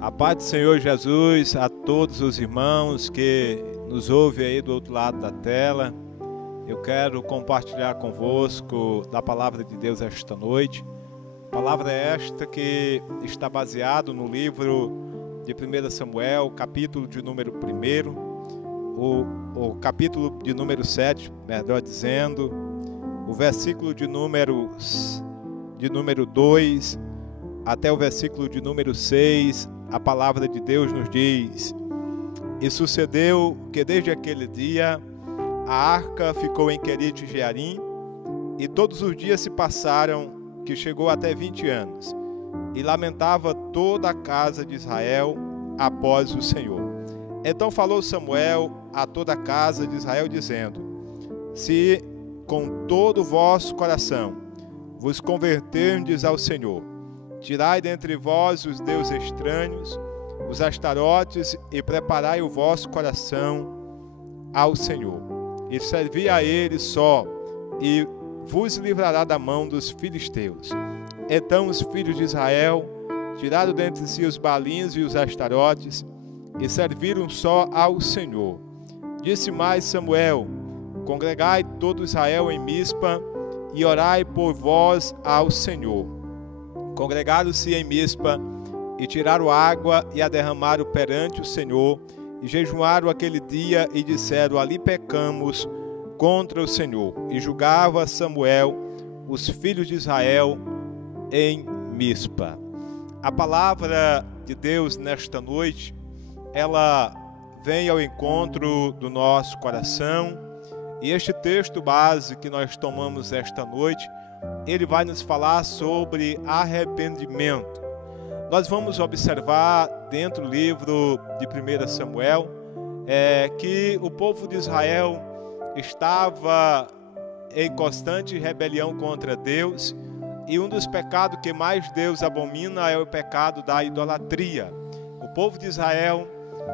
A paz do Senhor Jesus a todos os irmãos que nos ouvem aí do outro lado da tela. Eu quero compartilhar convosco da palavra de Deus esta noite. Palavra esta que está baseado no livro de 1 Samuel, capítulo de número 1, o capítulo de número 7, melhor dizendo, o versículo de número 2 até o versículo de número 6. A palavra de Deus nos diz: E sucedeu que desde aquele dia a arca ficou em Querite Jearim, e todos os dias se passaram, que chegou até 20 anos, e lamentava toda a casa de Israel após o Senhor. Então falou Samuel a toda a casa de Israel, dizendo: Se com todo o vosso coração vos converterdes ao Senhor, tirai dentre vós os deuses estranhos, os astarotes, e preparai o vosso coração ao Senhor, e servi a Ele só, e vos livrará da mão dos filisteus. Então os filhos de Israel tiraram dentre si os balins e os astarotes, e serviram só ao Senhor. Disse mais Samuel: Congregai todo Israel em Mispa, e orai por vós ao Senhor. Congregaram-se em Mispa, e tiraram água, e a derramaram perante o Senhor, e jejuaram aquele dia, e disseram: Ali pecamos contra o Senhor. E julgava Samuel os filhos de Israel em Mispa. A palavra de Deus nesta noite, ela vem ao encontro do nosso coração, e este texto base que nós tomamos esta noite, ele vai nos falar sobre arrependimento. Nós vamos observar dentro do livro de 1 Samuel que o povo de Israel estava em constante rebelião contra Deus, e um dos pecados que mais Deus abomina é o pecado da idolatria. O povo de Israel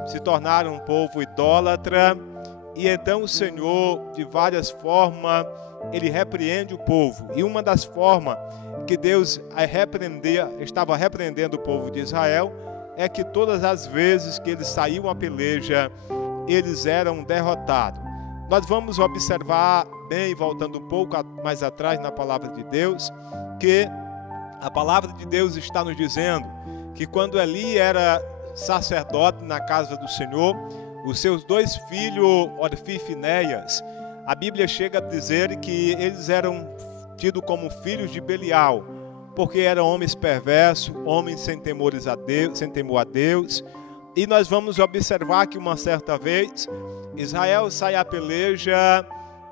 se tornaram um povo idólatra, e então o Senhor, de várias formas, ele repreende o povo. E uma das formas que Deus estava repreendendo o povo de Israel é que todas as vezes que eles saíam à peleja, eles eram derrotados. Nós vamos observar bem, voltando um pouco mais atrás na palavra de Deus, que a palavra de Deus está nos dizendo que quando Eli era sacerdote na casa do Senhor, os seus dois filhos, Orfi e Finéias, a Bíblia chega a dizer que eles eram tidos como filhos de Belial, porque eram homens perversos, homens sem temor a Deus. E nós vamos observar que uma certa vez Israel sai à peleja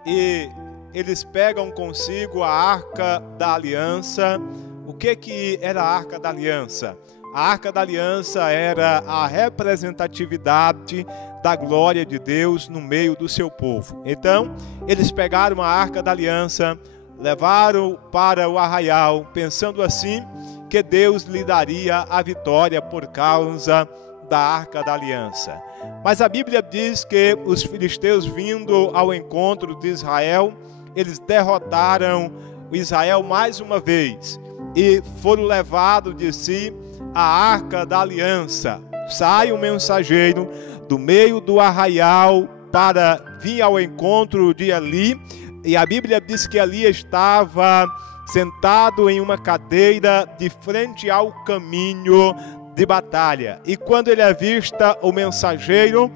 e eles pegam consigo a Arca da Aliança. O que era a Arca da Aliança? A Arca da Aliança era a representatividade da glória de Deus no meio do seu povo. Então, eles pegaram a Arca da Aliança, levaram para o arraial, pensando assim que Deus lhe daria a vitória por causa da Arca da Aliança. Mas a Bíblia diz que os filisteus, vindo ao encontro de Israel, eles derrotaram Israel mais uma vez e foram levados de si a Arca da Aliança. Sai um mensageiro do meio do arraial para vir ao encontro de Eli, e a Bíblia diz que Eli estava sentado em uma cadeira de frente ao caminho de batalha. E quando ele avista o mensageiro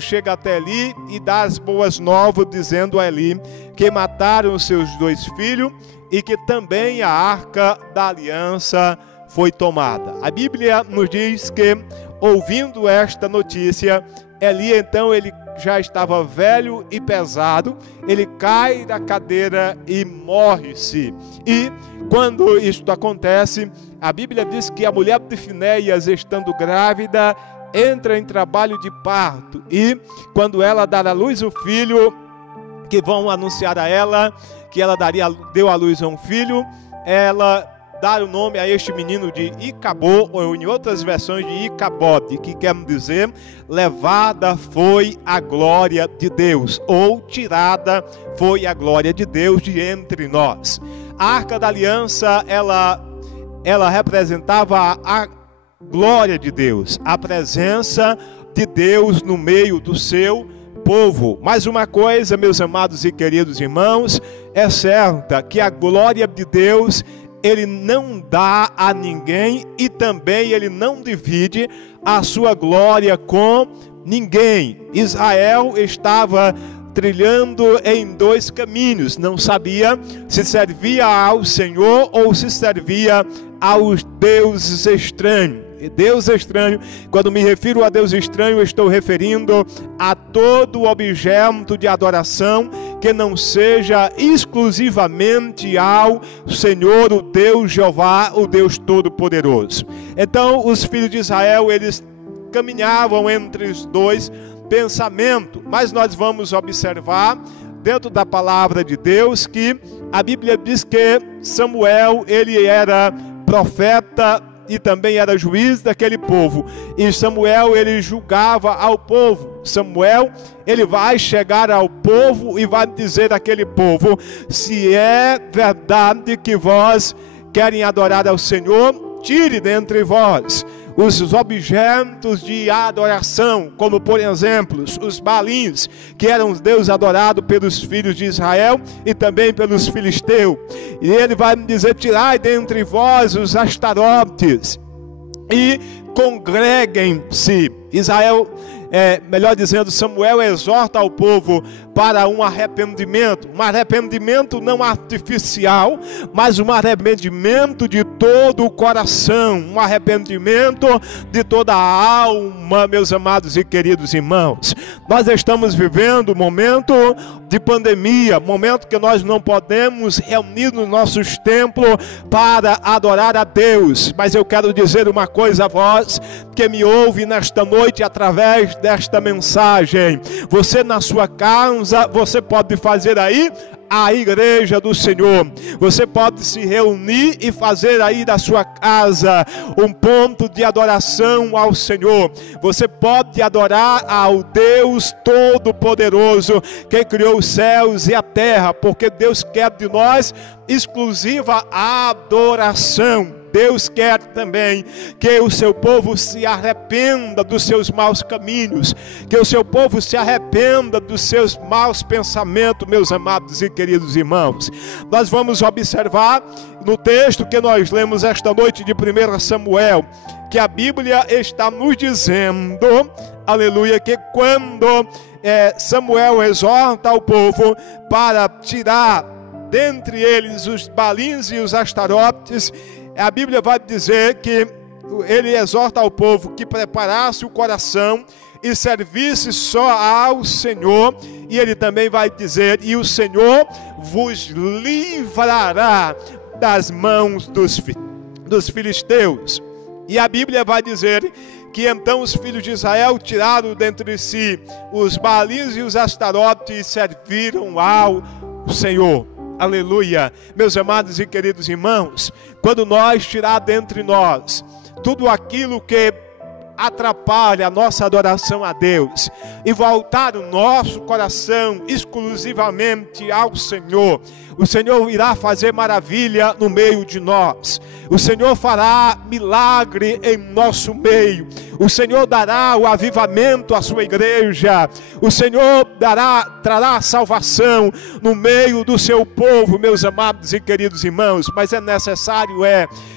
chega até Eli e dá as boas novas, dizendo a Eli que mataram os seus dois filhos e que também a Arca da Aliança foi tomada. A Bíblia nos diz que, ouvindo esta notícia, Eli então ele já estava velho e pesado, ele cai da cadeira e morre-se. E quando isto acontece, a Bíblia diz que a mulher de Finéias, estando grávida, entra em trabalho de parto, e quando ela dar à luz o filho, que vão anunciar a ela que ela deu à luz a um filho, ela dar o nome a este menino de Icabô, ou em outras versões de Icabote, que quer dizer levada foi a glória de Deus, ou tirada foi a glória de Deus de entre nós. A Arca da Aliança, ela ela representava a glória de Deus, a presença de Deus no meio do seu povo. Mais uma coisa, meus amados e queridos irmãos, é certa, que a glória de Deus Ele não dá a ninguém e também Ele não divide a sua glória com ninguém. Israel estava trilhando em dois caminhos, não sabia se servia ao Senhor ou se servia aos deuses estranhos. Deus estranho, quando me refiro a Deus estranho, estou referindo a todo objeto de adoração que não seja exclusivamente ao Senhor, o Deus Jeová, o Deus Todo-Poderoso. Então, os filhos de Israel, eles caminhavam entre os dois pensamentos, mas nós vamos observar dentro da palavra de Deus que a Bíblia diz que Samuel, ele era profeta e também era juiz daquele povo, e Samuel, ele julgava ao povo. Samuel, ele vai chegar ao povo e vai dizer àquele povo: se é verdade que vós querem adorar ao Senhor, tire dentre vós os objetos de adoração, como por exemplo os balins, que eram os deuses adorados pelos filhos de Israel e também pelos filisteus. E ele vai dizer: tirai dentre vós os astarotes e congreguem-se. Israel, melhor dizendo, Samuel exorta ao povo para um arrependimento não artificial, mas um arrependimento de todo o coração, um arrependimento de toda a alma, meus amados e queridos irmãos. Nós estamos vivendo um momento de pandemia, momento que nós não podemos reunir nos nossos templos para adorar a Deus, mas eu quero dizer uma coisa a vós que me ouve nesta noite através desta mensagem: você na sua casa, você pode fazer aí a igreja do Senhor, você pode se reunir e fazer aí da sua casa um ponto de adoração ao Senhor. Você pode adorar ao Deus Todo-Poderoso, que criou os céus e a terra, porque Deus quer de nós exclusiva adoração. Deus quer também que o seu povo se arrependa dos seus maus caminhos, que o seu povo se arrependa dos seus maus pensamentos, meus amados e queridos irmãos. Nós vamos observar no texto que nós lemos esta noite de 1 Samuel, que a Bíblia está nos dizendo, aleluia, que quando Samuel exorta o povo para tirar dentre eles os balins e os astarotes, a Bíblia vai dizer que ele exorta ao povo que preparasse o coração e servisse só ao Senhor. E ele também vai dizer: e o Senhor vos livrará das mãos dos filisteus. E a Bíblia vai dizer que então os filhos de Israel tiraram dentre si os balins e os astarotes e serviram ao Senhor. Aleluia. Meus amados e queridos irmãos, quando nós tirar dentre nós tudo aquilo que atrapalha a nossa adoração a Deus e voltar o nosso coração exclusivamente ao Senhor, o Senhor irá fazer maravilha no meio de nós. O Senhor fará milagre em nosso meio. O Senhor dará o avivamento à sua igreja. O Senhor trará salvação no meio do seu povo, meus amados e queridos irmãos. Mas é necessário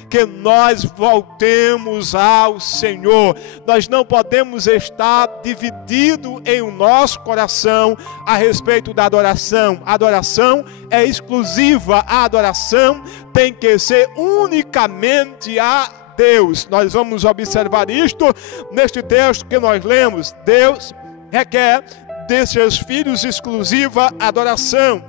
que nós voltemos ao Senhor. Nós não podemos estar divididos em o nosso coração a respeito da adoração. A adoração é exclusiva, a adoração tem que ser unicamente a Deus. Nós vamos observar isto neste texto que nós lemos. Deus requer de seus filhos exclusiva adoração.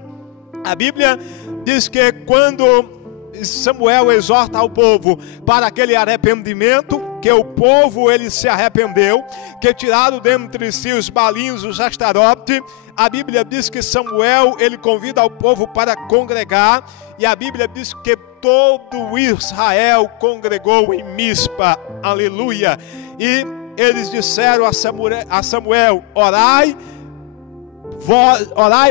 A Bíblia diz que quando Samuel exorta ao povo para aquele arrependimento, que o povo ele se arrependeu, que tiraram dentre si os balinhos, os astarotes. A Bíblia diz que Samuel ele convida o povo para congregar, e a Bíblia diz que todo Israel congregou em Mispa. Aleluia. E eles disseram a Samuel: orai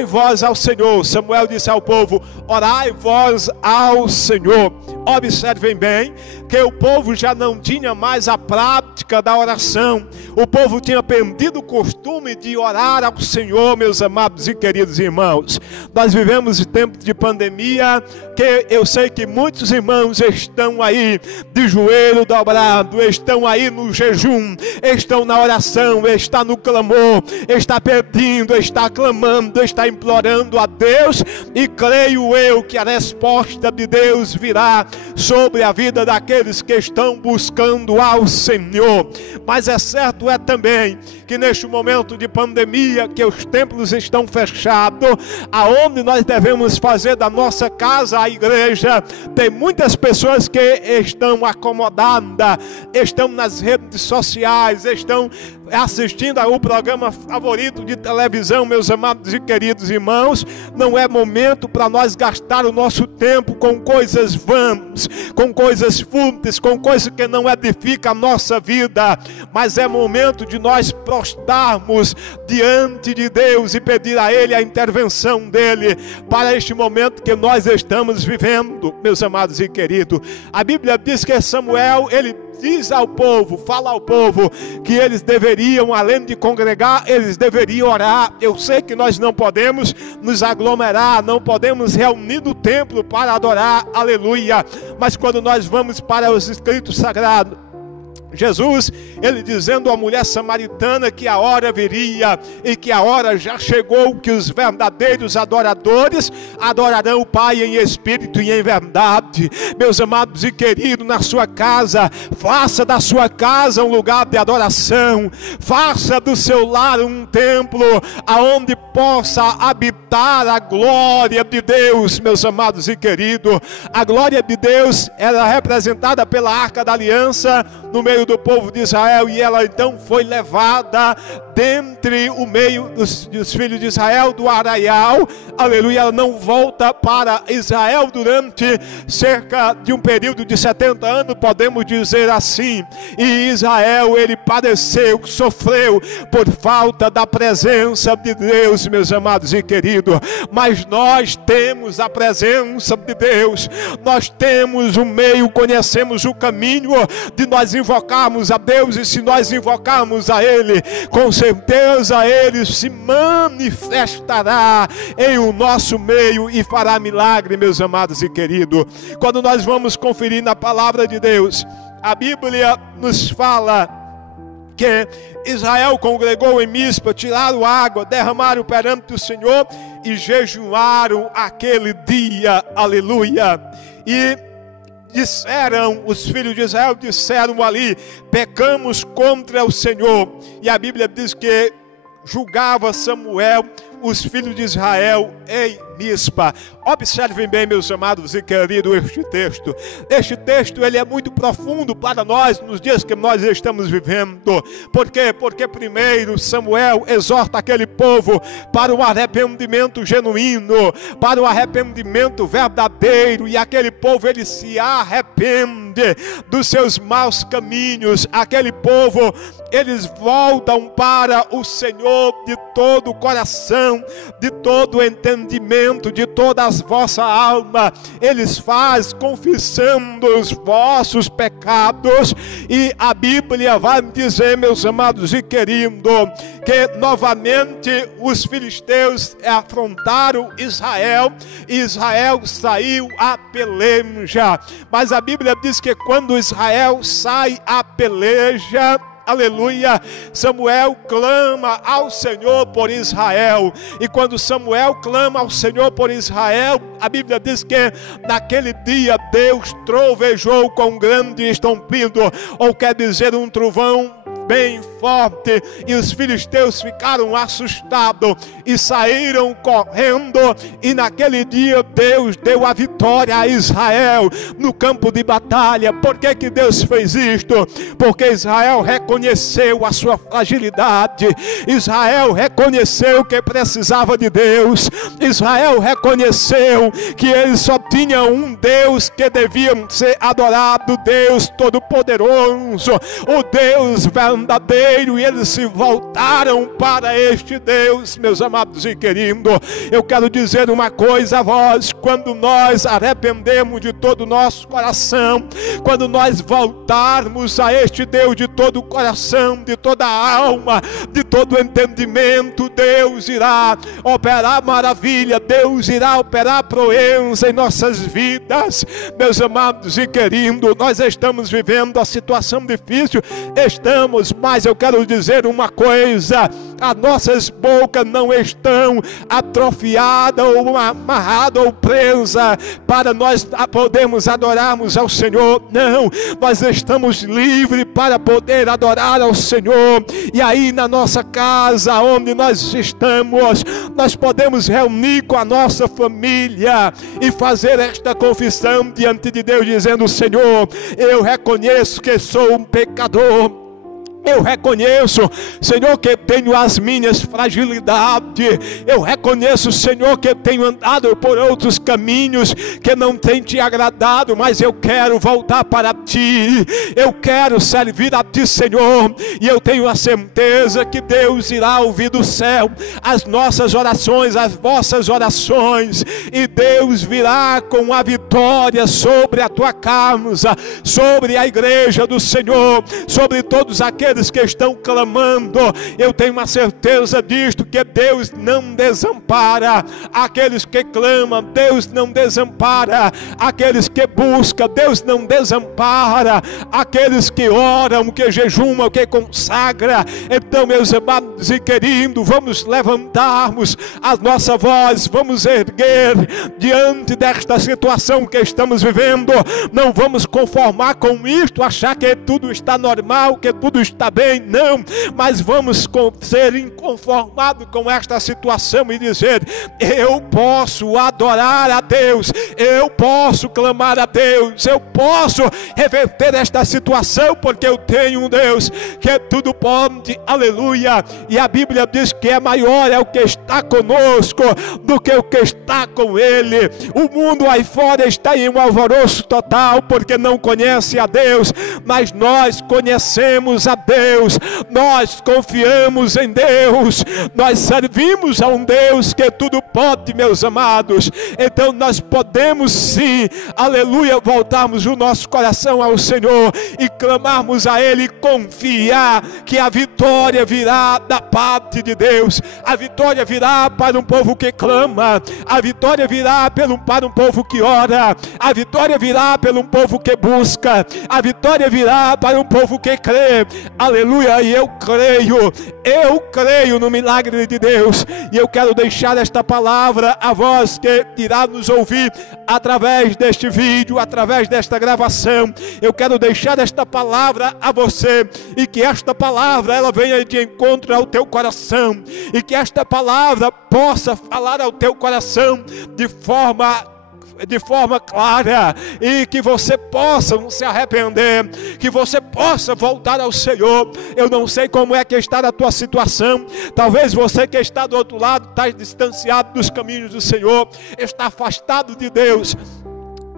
vós ao Senhor. Samuel disse ao povo: orai vós ao Senhor. Observem bem que o povo já não tinha mais a prática da oração. O povo tinha perdido o costume de orar ao Senhor, meus amados e queridos irmãos. Nós vivemos tempos de pandemia, que eu sei que muitos irmãos estão aí de joelho dobrado, estão aí no jejum, estão na oração, está no clamor, está pedindo, está clamando, está implorando a Deus, e creio eu que a resposta de Deus virá sobre a vida daqueles que estão buscando ao Senhor. Mas é certo também que neste momento de pandemia, que os templos estão fechados, aonde nós devemos fazer da nossa casa a igreja, tem muitas pessoas que estão acomodadas, estão nas redes sociais, estão assistindo ao programa favorito de televisão. Meus amados e queridos irmãos, não é momento para nós gastar o nosso tempo com coisas vãs, com coisas fúteis, com coisas que não edificam a nossa vida, mas é momento de nós prostarmos diante de Deus e pedir a Ele a intervenção dEle para este momento que nós estamos vivendo, meus amados e queridos. A Bíblia diz que Samuel, ele diz ao povo, fala ao povo, que eles deveriam, além de congregar, eles deveriam orar. Eu sei que nós não podemos nos aglomerar, não podemos reunir no templo para adorar, aleluia, mas quando nós vamos para os escritos sagrados, Jesus, ele dizendo à mulher samaritana que a hora viria e que a hora já chegou, que os verdadeiros adoradores adorarão o Pai em espírito e em verdade. Meus amados e queridos, na sua casa, faça da sua casa um lugar de adoração, faça do seu lar um templo aonde possa habitar a glória de Deus. Meus amados e queridos, a glória de Deus era representada pela Arca da Aliança no meio do povo de Israel, e ela então foi levada dentre o meio dos filhos de Israel, do arraial, aleluia. Ela não volta para Israel durante cerca de um período de 70 anos, podemos dizer assim. E Israel, ele padeceu, sofreu por falta da presença de Deus, meus amados e queridos. Mas nós temos a presença de Deus, nós temos o meio, conhecemos o caminho de nós invocarmos a Deus, e se nós invocarmos a Ele, com certeza Ele se manifestará em o nosso meio e fará milagre, meus amados e queridos. Quando nós vamos conferir na palavra de Deus, a Bíblia nos fala que Israel congregou em Mispa, tiraram água, derramaram perante o Senhor e jejuaram aquele dia, aleluia. E disseram, os filhos de Israel disseram ali: pecamos contra o Senhor. E a Bíblia diz que julgava Samuel os filhos de Israel em Mispa. Observem bem, meus amados e queridos, este texto. Este texto, ele é muito profundo para nós nos dias que nós estamos vivendo. Por quê? Porque primeiro Samuel exorta aquele povo para um arrependimento genuíno, para um arrependimento verdadeiro, e aquele povo, ele se arrepende dos seus maus caminhos. Aquele povo, eles voltam para o Senhor de todo o coração, de todo o entendimento, de toda a vossa alma. Eles fazem confessando os vossos pecados, e a Bíblia vai dizer, meus amados e queridos, que novamente os filisteus afrontaram Israel, e Israel saiu a peleja. Mas a Bíblia diz que quando Israel sai a peleja, aleluia, Samuel clama ao Senhor por Israel. E quando Samuel clama ao Senhor por Israel, a Bíblia diz que naquele dia Deus trovejou com grande estampido, ou quer dizer, um trovão bem forte, e os filisteus ficaram assustados e saíram correndo. E naquele dia Deus deu a vitória a Israel no campo de batalha. Por que que Deus fez isto? Porque Israel reconheceu a sua fragilidade, Israel reconheceu que precisava de Deus, Israel reconheceu que ele só tinha um Deus que devia ser adorado, Deus Todo-Poderoso, o Deus verdadeiro, verdadeiro, e eles se voltaram para este Deus. Meus amados e queridos, eu quero dizer uma coisa a vós: quando nós arrependemos de todo o nosso coração, quando nós voltarmos a este Deus de todo o coração, de toda a alma, de todo o entendimento, Deus irá operar maravilha, Deus irá operar proeza em nossas vidas. Meus amados e queridos, nós estamos vivendo a situação difícil, estamos, mas eu quero dizer uma coisa: as nossas bocas não estão atrofiadas ou amarradas ou presas para nós podermos adorarmos ao Senhor. Não, nós estamos livres para poder adorar ao Senhor. E aí na nossa casa, onde nós estamos, nós podemos reunir com a nossa família e fazer esta confissão diante de Deus, dizendo: Senhor, eu reconheço que sou um pecador. Eu reconheço, Senhor, que tenho as minhas fragilidades. Eu reconheço, Senhor, que tenho andado por outros caminhos que não tem te agradado, mas eu quero voltar para ti. Eu quero servir a ti, Senhor. E eu tenho a certeza que Deus irá ouvir do céu as nossas orações, as vossas orações. E Deus virá com a vitória sobre a tua causa, sobre a igreja do Senhor, sobre todos aqueles que estão clamando. Eu tenho uma certeza disto, que Deus não desampara aqueles que clamam, Deus não desampara aqueles que buscam, Deus não desampara aqueles que oram, que jejumam, que consagram. Então, meus amados e queridos, vamos levantarmos a nossa voz, vamos erguer diante desta situação que estamos vivendo. Não vamos conformar com isto, achar que tudo está normal, que tudo está bem, não, mas vamos ser inconformados com esta situação e dizer: eu posso adorar a Deus, eu posso clamar a Deus, eu posso reverter esta situação, porque eu tenho um Deus que tudo pode, aleluia. E a Bíblia diz que é maior é o que está conosco do que o que está com ele. O mundo aí fora está em um alvoroço total, porque não conhece a Deus, mas nós conhecemos a Deus, nós confiamos em Deus, nós servimos a um Deus que tudo pode, meus amados. Então nós podemos sim, aleluia, voltarmos o nosso coração ao Senhor e clamarmos a Ele, e confiar que a vitória virá da parte de Deus. A vitória virá para um povo que clama, a vitória virá para um povo que ora, a vitória virá para um povo que busca, a vitória virá para um povo que crê, aleluia. E eu creio no milagre de Deus, e eu quero deixar esta palavra a vós que irá nos ouvir através deste vídeo, através desta gravação. Eu quero deixar esta palavra a você, e que esta palavra ela venha de encontro ao teu coração, e que esta palavra possa falar ao teu coração de forma clara, e que você possa se arrepender, que você possa voltar ao Senhor. Eu não sei como é que está a tua situação. Talvez você que está do outro lado está distanciado dos caminhos do Senhor, está afastado de Deus.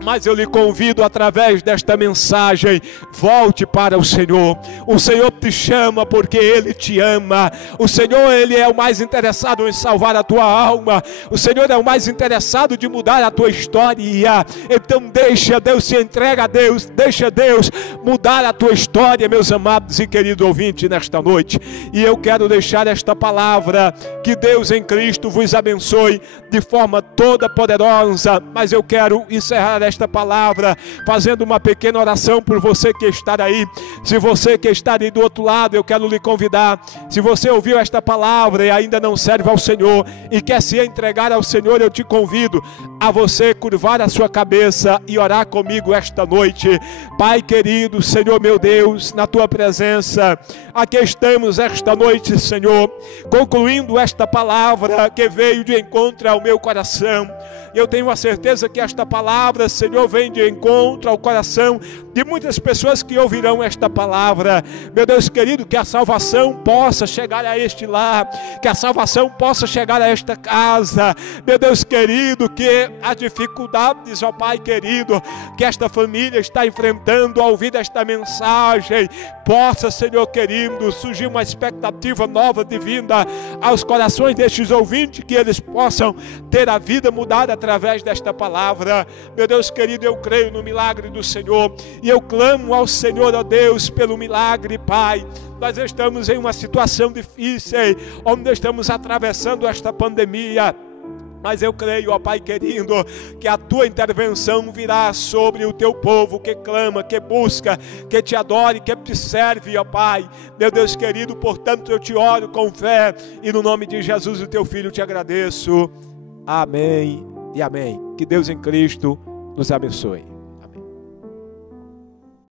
Mas eu lhe convido através desta mensagem: volte para o Senhor. O Senhor te chama porque Ele te ama. O Senhor, Ele é o mais interessado em salvar a tua alma. O Senhor é o mais interessado de mudar a tua história. Então deixa Deus, se entrega a Deus, deixa Deus mudar a tua história, meus amados e queridos ouvintes, nesta noite. E eu quero deixar esta palavra: que Deus em Cristo vos abençoe de forma toda poderosa. Mas eu quero encerrar esta palavra fazendo uma pequena oração por você que está aí. Se você que está aí do outro lado, eu quero lhe convidar. Se você ouviu esta palavra e ainda não serve ao Senhor e quer se entregar ao Senhor, eu te convido a você curvar a sua cabeça e orar comigo esta noite. Pai querido, Senhor meu Deus, na tua presença, aqui estamos esta noite, Senhor, concluindo esta palavra que veio de encontro ao meu coração. E eu tenho a certeza que esta palavra, Senhor, vem de encontro ao coração de muitas pessoas que ouvirão esta palavra. Meu Deus querido, que a salvação possa chegar a este lar, que a salvação possa chegar a esta casa. Meu Deus querido, que as dificuldades, ó Pai querido, que esta família está enfrentando ao ouvir esta mensagem, possa, Senhor querido, surgir uma expectativa nova de vinda aos corações destes ouvintes, que eles possam ter a vida mudada através desta palavra. Meu Deus querido, eu creio no milagre do Senhor e eu clamo ao Senhor, ó Deus, pelo milagre, Pai. Nós estamos em uma situação difícil, onde estamos atravessando esta pandemia. Mas eu creio, ó Pai querido, que a tua intervenção virá sobre o teu povo que clama, que busca, que te adore, que te serve, ó Pai. Meu Deus querido, portanto eu te oro com fé e no nome de Jesus, o teu Filho, te agradeço. Amém e amém. Que Deus em Cristo nos abençoe.